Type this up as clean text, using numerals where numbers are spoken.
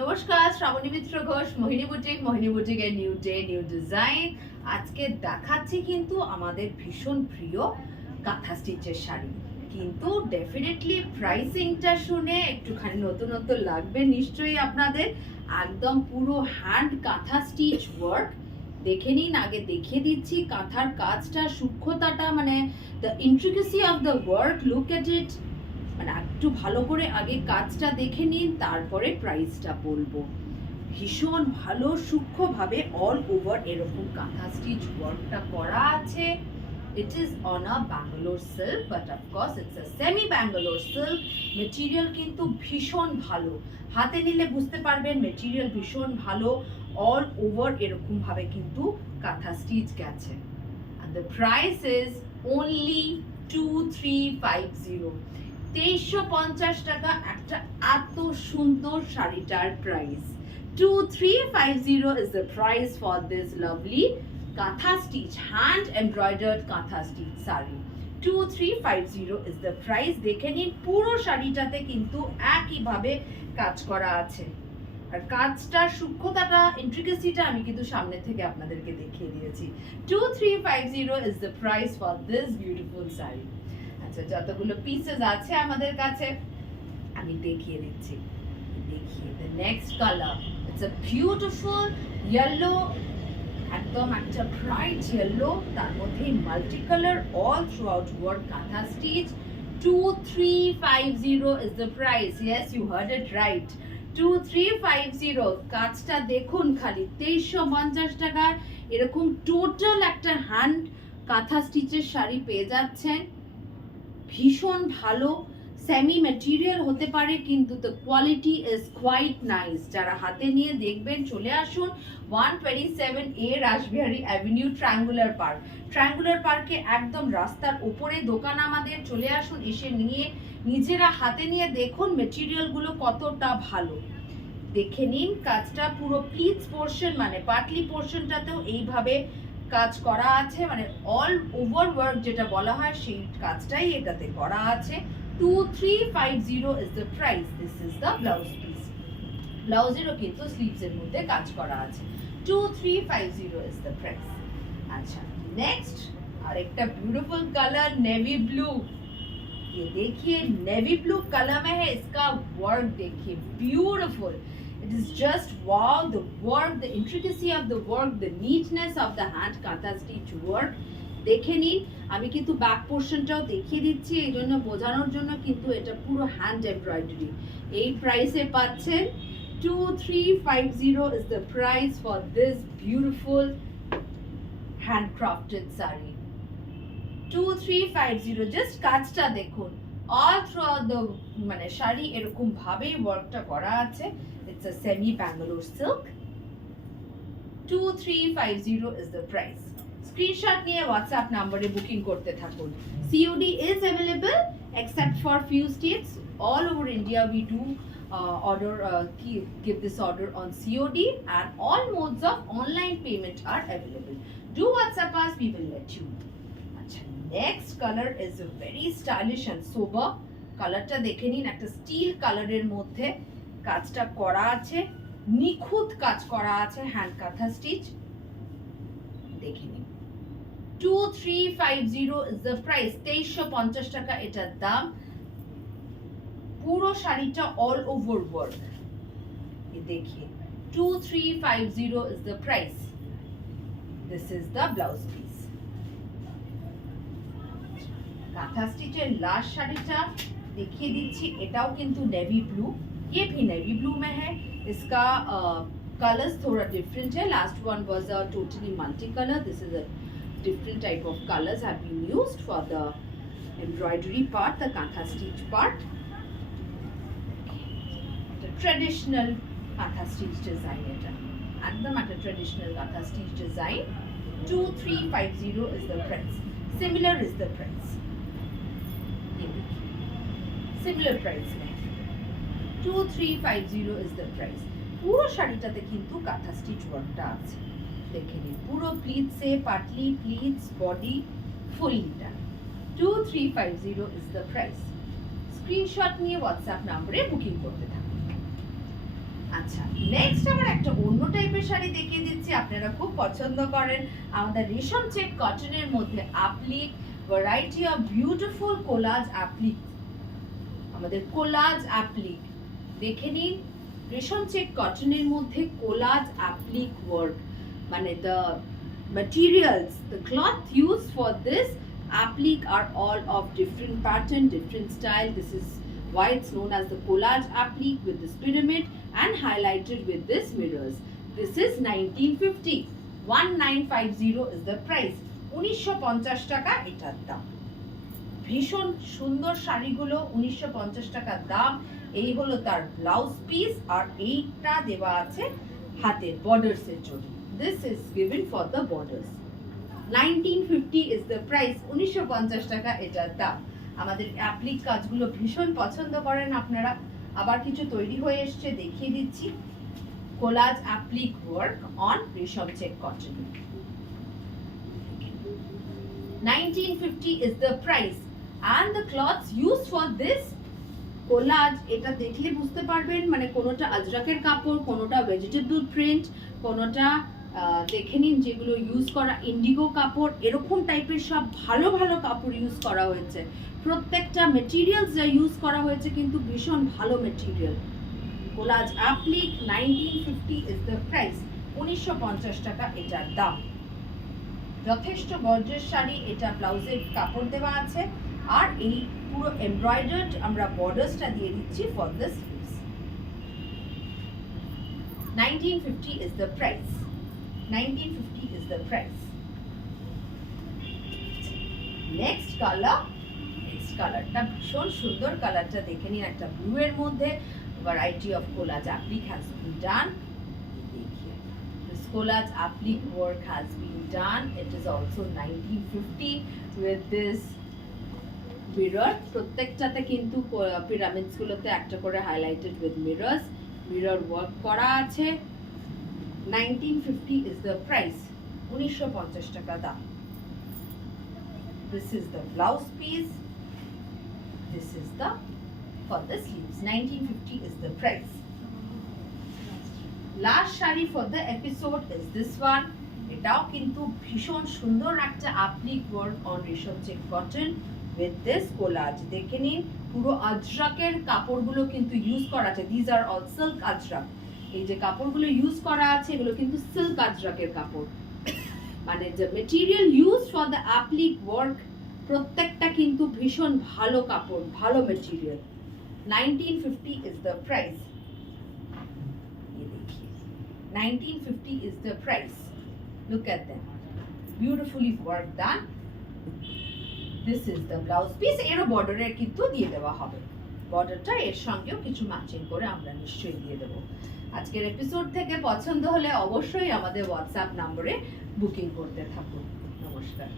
নমস্কার, শ্রাবণী মিত্র ঘোষ, মোহিনী বুটিকের new day new design. আজকে দেখাচ্ছি কিন্তু আমাদের ভীষণ প্রিয় কাঁথা স্টিচের শাড়ি। কিন্তু ডেফিনেটলি প্রাইসিংটা শুনে একটুখানি নতুনত্ব লাগবে নিশ্চয়ই আপনাদের। একদম পুরো হ্যান্ড কাঁথা স্টিচ ওয়ার্ক। দেখে নিন, আগে দেখিয়ে দিচ্ছি কাঁথার কাজটা, সূক্ষ্মতাটা, মানে the intricacy of the work, look at it. মানে একটু ভালো করে আগে কাজটা দেখে নিন, তারপরে প্রাইসটা বলবো। ভীষণ ভালো সূক্ষ্মভাবে অল ওভার এরকম কাঁথা স্টিচ ওয়ার্কটা করা আছে। It is on a Bangalore silk, but of course it's a semi Bangalore silk. Material কিন্তু ভীষণ ভালো, হাতে নিলে বুঝতে পারবেন মেটেরিয়াল ভীষণ ভালো। অল ওভার এরকম ভাবে কিন্তু কাঁথা স্টিচ গেছে। and the price is only 2350। 2350 টাকা একটা এত সুন্দর শাড়িটার price. 2350 is the price for this lovely কাঁথা স্টিচ, হ্যান্ড এমব্রয়ডার্ড কাঁথা stitch sari. 2350 is the price। দেখে নিন পুরো শাড়িটাতে কিন্তু একইভাবে কাজ করা আছে। আর কাজটার সূক্ষ্মতাটা, ইন্ট্রিকেসিটা আমি কিন্তু সামনে থেকে আপনাদেরকে দেখিয়ে দিয়েছি। 2350 is the price for this beautiful sari. আচ্ছা, যতগুলো পিসেস আছে আমাদের কাছে আমি দেখিয়ে দিচ্ছি। দেখিয়ে the next color, it's a beautiful yellow, একদম একটা ব্রাইট ইয়েলো, তার মধ্যে multi colour all through out work কাঁথা stitch. 2350 is the price। yes, you heard it right, 2350। কাজটা দেখুন খালি, 2350 টাকায় এরকম টোটাল একটা হ্যান্ড কাঁথা স্টিচের শাড়ি পেয়ে যাচ্ছেন। ভীষণ ভালো, সেমি ম্যাটেরিয়াল হতে পারে কিন্তু the quality is quite nice. যারা হাতে নিয়ে দেখবেন চলে আসুন 127A Rashbehari avenue, triangular park. Triangular পার্কে একদম রাস্তার উপরে দোকান আমাদের। চলে আসুন, এসে নিয়ে নিজেরা হাতে নিয়ে দেখুন মেটেরিয়ালগুলো কতটা ভালো। দেখে নিন কাজটা পুরো প্লিটস পোর্শন, মানে পাটলি পোর্শনটাতেও এইভাবে কাজ করা আছে, মানে অল ওভার ওয়ার্ক যেটা বলা হয় সেই কাজটাই এটাতে করা আছে। 2350 is the price। this is the blouse piece। ব্লাউজেরও কিন্তু স্লিভস এর মধ্যে কাজ করা আছে। 2350 is the price। আচ্ছা, নেক্সট আরেকটা বিউটিফুল কালার নেভি ব্লू। ये देखिए नेवी ब्लू कलर में है, इसका वर्क देखिए beautiful. It is just wow, the work, the intricacy of the work, the neatness of the hand কাঁথা stitch work। দেখে নিন, আমি কিন্তু ব্যাক পোর্শনটাও দেখিয়ে দিচ্ছি এই জন্য বোঝানোর জন্য, কিন্তু এটা পুরো হ্যান্ড এমব্রয়ডারি। এই প্রাইসে পাচ্ছেন 2350 is the price for this beautiful handcrafted saree। 2350। Just কাজটা দেখুন, অল থ্রু দ্য মানে শাড়ি এরকম ভাবেই ওয়ার্কটা করা আছে। It's a semi Bangalore silk. 2350 is the price। Screenshot নিয়ে হোয়াটসঅ্যাপ নম্বরে বুকিং করতে থাকুন। COD is available except for few states। all over India we do give this order on COD, and all modes of online payment are available। do WhatsApp us, we will let you know। Next colour is a very stylish and sober। কালারটা দেখে নিন, একটা still কালারের মধ্যে কাজটা করা আছে, নিখুঁত কাজ করা আছে হ্যান্ড কাঁথা স্টিচ। দেখে নিন 2350 is the price। 2350 টাকা এটার দাম। পুরো শাড়িটা অল ওভার ওয়ার্ক। দেখিয়ে 2350 is the price। this is the blouse piece। কাঁথা স্টিচের লাস্ট শাড়িটা দেখিয়ে দিচ্ছি, এটাও কিন্তু নেভি ব্লू। ये भी नेवी ब्लू में है। इसका कलर्स थोड़ा डिफरेंट है। Last one was a totally multi colour. This is a different type of colours have been used for the embroidery part, the kantha stitch part. the traditional kantha stitch design এটা একদম একটা traditional kantha stitch design. 2350 is the price। similar is the price। similar price में 2350 is the price। পুরো শাড়িটাতে কিন্তু কাঁথা stitch ওয়ার্কটা আছে। দেখে নিন পুরো প্লিটসে, পাটলি প্লিটস, বডি ফুলটা। 2350 is the price। স্ক্রিনশট নিয়ে হোয়াটসঅ্যাপ নম্বরে বুকিং করতে থাকুন। আচ্ছা, নেক্সট আবার একটা অন্য টাইপের শাড়ি দেখিয়ে দিচ্ছি, আপনারা খুব পছন্দ করেন। আমাদের রেশম চেক কটনের মধ্যে applique, variety of beautiful collage applique, আমাদের কোলাজ অ্যাপ্লিক দেখে নিন। রেশম চেক কটনের মধ্যে কোলাজ অ্যাপ্লিক ওয়ার্ক, মানে the materials, the cloth used for this applique are all of different pattern, different style. This is why it's known as the collage applique with this pyramid and highlighted with this mirrors. This is 1950. 1950 is the price. 1950 টাকা এটার দাম। ভীষণ সুন্দর শাড়িগুলো 1950 টাকার দাম। এই হলো তার ব্লাউজ পিস, আর এইটা দেওয়া আছে হাতের বর্ডার্স এর জন্য। This is given for the borders. 1950 is the price. 1950 টাকা এটার দাম। আমাদের অ্যাপ্লিক কাজগুলো ভীষণ পছন্দ করেন আপনারা। আবার কিছু তৈরি হয়ে এসছে, দেখিয়ে দিচ্ছি। Collage applique work on resham check cotton. 1950 is the price and the cloths used for this collage, এটা দেখলে বুঝতে পারবেন, মানে কোনোটা আজরাকের কাপড়, কোনোটা ভেজিটেবল প্রিন্ট, কোনোটা দেখে নিন যেগুলো ইউজ করা ইন্ডিগো কাপড়, এরকম টাইপের সব ভালো ভালো কাপড় ইউজ করা হয়েছে। প্রত্যেকটা মেটেরিয়ালস যা ইউজ করা হয়েছে কিন্তু ভীষণ ভালো material. Collage applique 1950 is the price. 1950 টাকা এটার দাম। যথেষ্ট গর্জিয়াস শাড়ি, এটা ব্লাউজের কাপড় দেওয়া আছে, আর এই পুরো এমব্রয়ডার্ড আমরা বর্ডার্সটা দিয়ে দিচ্ছি for the sleeves. 1950 is the price. 1950 is the price. Next color, next কালারটা ভীষণ সুন্দর। কালারটা দেখে নিন, একটা ব্লু এর মধ্যে variety of collage applique has been done. This collage applique work has been done. It is also 1950 with this mirror. প্রত্যেকটাতে কিন্তু পিরামিডস গুলোতে একটা করে highlighted with mirrors, mirror work করা আছে। 1950 is the price. 1950 টাকা দাম। This is the blouse piece. This is the for the sleeves. 1950 is the price. Last sari for the episode is this one. এটাও কিন্তু ভীষণ সুন্দর একটা applique work on resham check cotton with this collage. দেখে নিন, পুরো আজরাকের কাপড়গুলো কিন্তু ইউজ করা আছে। These are all silk Ajrak. এই যে কাপড়গুলো ইউজ করা আছে এগুলো কিন্তু সিল্ক আজরাকের কাপড়, মানে যে material use for the applique work প্রত্যেকটা কিন্তু ভীষণ ভালো কাপড়, ভালো মেটেরিয়াল। 1950 is the price. ये देखिए, 1950 is the price. Look at them, beautifully worked done. This is the blouse piece. এরও বর্ডারের কিন্তু দিয়ে দেওয়া হবে। বর্ডারটা এর সঙ্গেও কিছু ম্যাচিং করে আমরা নিশ্চয়ই দিয়ে দেবো। আজকের এপিসোড থেকে পছন্দ হলে অবশ্যই আমাদের হোয়াটসঅ্যাপ নম্বরে বুকিং করতে থাকুন। নমস্কার।